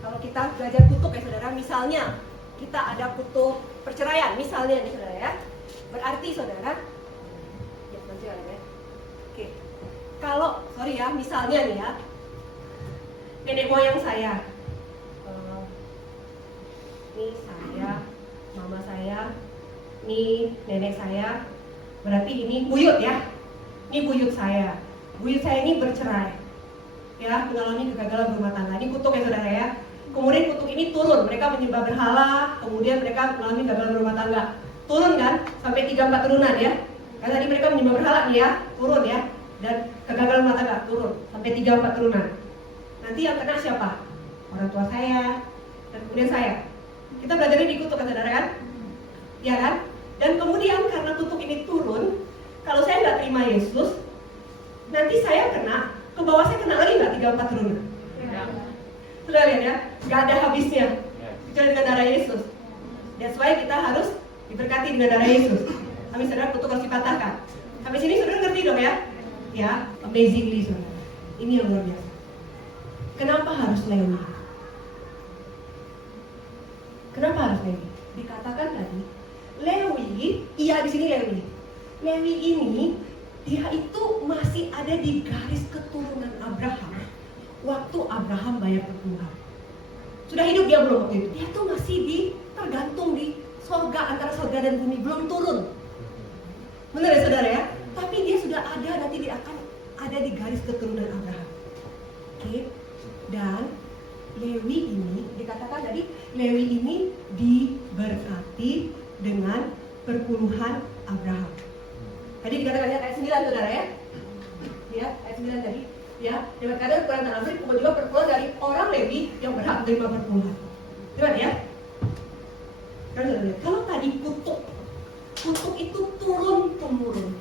kalau kita belajar kutub ya saudara, misalnya kita ada kutub perceraian, misalnya nih saudara ya. Berarti saudara, ya perceraian ya. Oke. Kalau, sorry ya, misalnya nih ya, nenek moyang saya, ini saya, mama saya, ini nenek saya, berarti ini buyut ya. Ini buyut saya. Buyut saya ini bercerai. Ya, mengalami kegagalan berumah tangga. Ini kutuk ya saudara ya. Kemudian kutuk ini turun, mereka menyembah berhala, kemudian mereka mengalami kegagalan berumah tangga. Turun kan, sampai 3-4 turunan ya. Karena tadi mereka menyembah berhala nih ya, turun ya. Dan kegagalan rumah tangga turun, sampai 3-4 turunan. Nanti yang kena siapa? Orang tua saya, dan kemudian saya. Kita belajarnya di kutuk kan saudara kan? Ya kan? Dan kemudian karena kutuk ini turun, kalau saya nggak terima Yesus, nanti saya kena, ke bawah saya kena lagi nggak 3-4 turunan? Ya. Sudah lihat ya, nggak ada habisnya, kecuali dengan darah Yesus. That's why kita harus diberkati dengan darah Yesus. Kami saudara, kutuk harus dipatahkan. Sampai sini saudara ngerti dong ya? Ya, amazingly saudara. Ini yang luar biasa. Kenapa harus Lewi? Kenapa harus Lewi? Dikatakan tadi, Lewi, iya di sini Lewi. Lewi ini dia itu masih ada di garis keturunan Abraham waktu Abraham bayar perpuluhan. Sudah hidup dia belum waktu itu? Dia tuh masih tergantung di sorga, antara sorga dan bumi, belum turun. Benar ya saudara ya? Tapi dia sudah ada, nanti dia akan ada di garis keturunan Abraham. Oke? Dan Lewi ini, dikatakan tadi, Lewi ini diberkati dengan perpuluhan Abraham. Tadi dikatakan lihat ayat 9 saudara ya. Ya, ayat 9 tadi. Ya, dikatakan perpuluhan tanah Amrik, kemudian juga perpuluhan dari orang Lewi yang berhak menerima perpuluhan. Gimana ya? Kan saudara lihat, kalau tadi kutuk itu turun-temurun.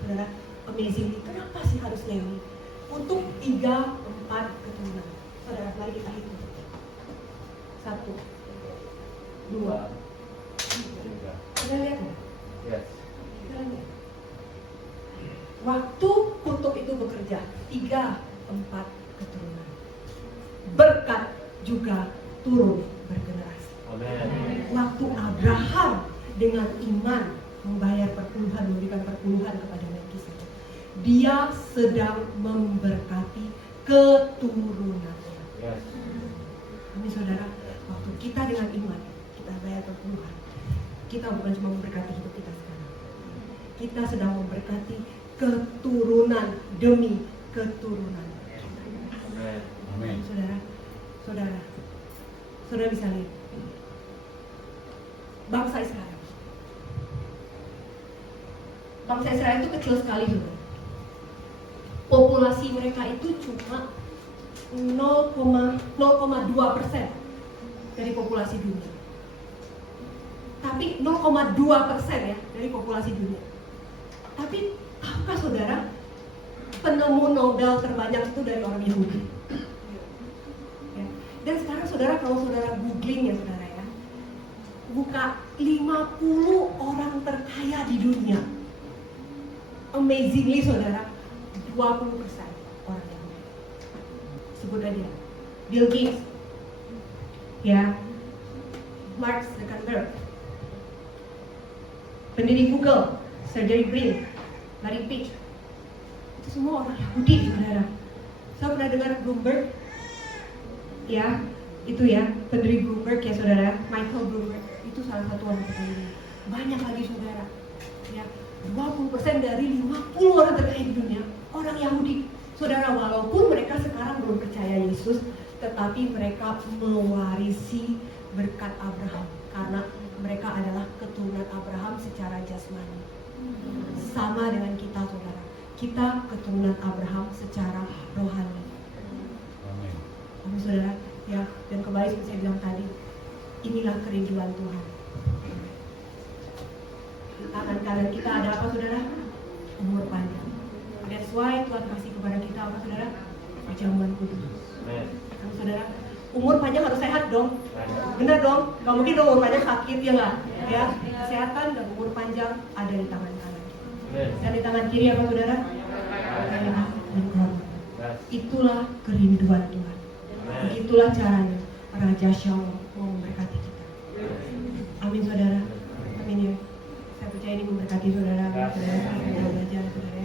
Saudara, amazing. Kenapa sih harus Lewi? Untuk 3-4 keturunan. Saudara, mari kita hitung. 1, 2, 3. Kita lihat ya? Yes. Kita lihat. Waktu kutuk itu bekerja, 3-4 keturunan. Berkat juga turun bergenerasi. Amin. Waktu Abraham dengan iman membayar perpuluhan, memberikan perpuluhan kepada Melkisedek, dia sedang memberkati keturunannya. Yes. Ini saudara, waktu kita dengan iman, kita bayar perpuluhan, kita bukan cuma memberkati hidup kita sekarang, kita sedang memberkati keturunan demi keturunan. Amin. Amin. Saudara bisa lihat bangsa Israel. Bangsa Israel itu kecil sekali juga. Populasi mereka itu cuma 0,2% dari populasi dunia. Tapi 0,2% ya dari populasi dunia. Tapi tahukah saudara, penemu Nobel terbanyak itu dari orang Yahudi. Ya. Dan sekarang saudara, kalau saudara googling ya saudara ya, buka 50 orang terkaya di dunia. Amazingly saudara, 20% orang Yahudi. Sebut aja, Bill Gates, ya, Mark Zuckerberg, pendiri Google, Sergey Brin, Larry Page, itu semua orang Yahudi saudara. Saya pernah dengar Bloomberg, ya, itu ya, pendiri Bloomberg ya saudara, Michael Bloomberg, itu salah satu orang terkaya. Banyak lagi saudara, ya, 20% dari 50 orang terkaya di dunia, orang Yahudi. Saudara, walaupun mereka sekarang belum percaya Yesus, tetapi mereka mewarisi berkat Abraham, karena mereka adalah keturunan Abraham secara jasmani. Sama dengan kita saudara, kita keturunan Abraham secara rohani. Amin saudara, ya. Dan kembali seperti saya bilang tadi, inilah kerinduan Tuhan. Di tangan kanan kita ada apa saudara? Umur panjang. That's why Tuhan kasih kepada kita apa saudara? Perjamuan kudus. Amin saudara. Umur panjang harus sehat dong. Benar dong? Gak mungkin dong umur panjang sakit ya nggak? Ya, kesehatan dan umur panjang ada di tangan kanan. Dan di tangan kiri apa saudara? Itulah kerinduan Tuhan. Begitulah caranya Raja Shalom mau memberkati kita. Amin saudara. Amin ya. Saya percaya ini memberkati saudara. Saudara belajar saudara.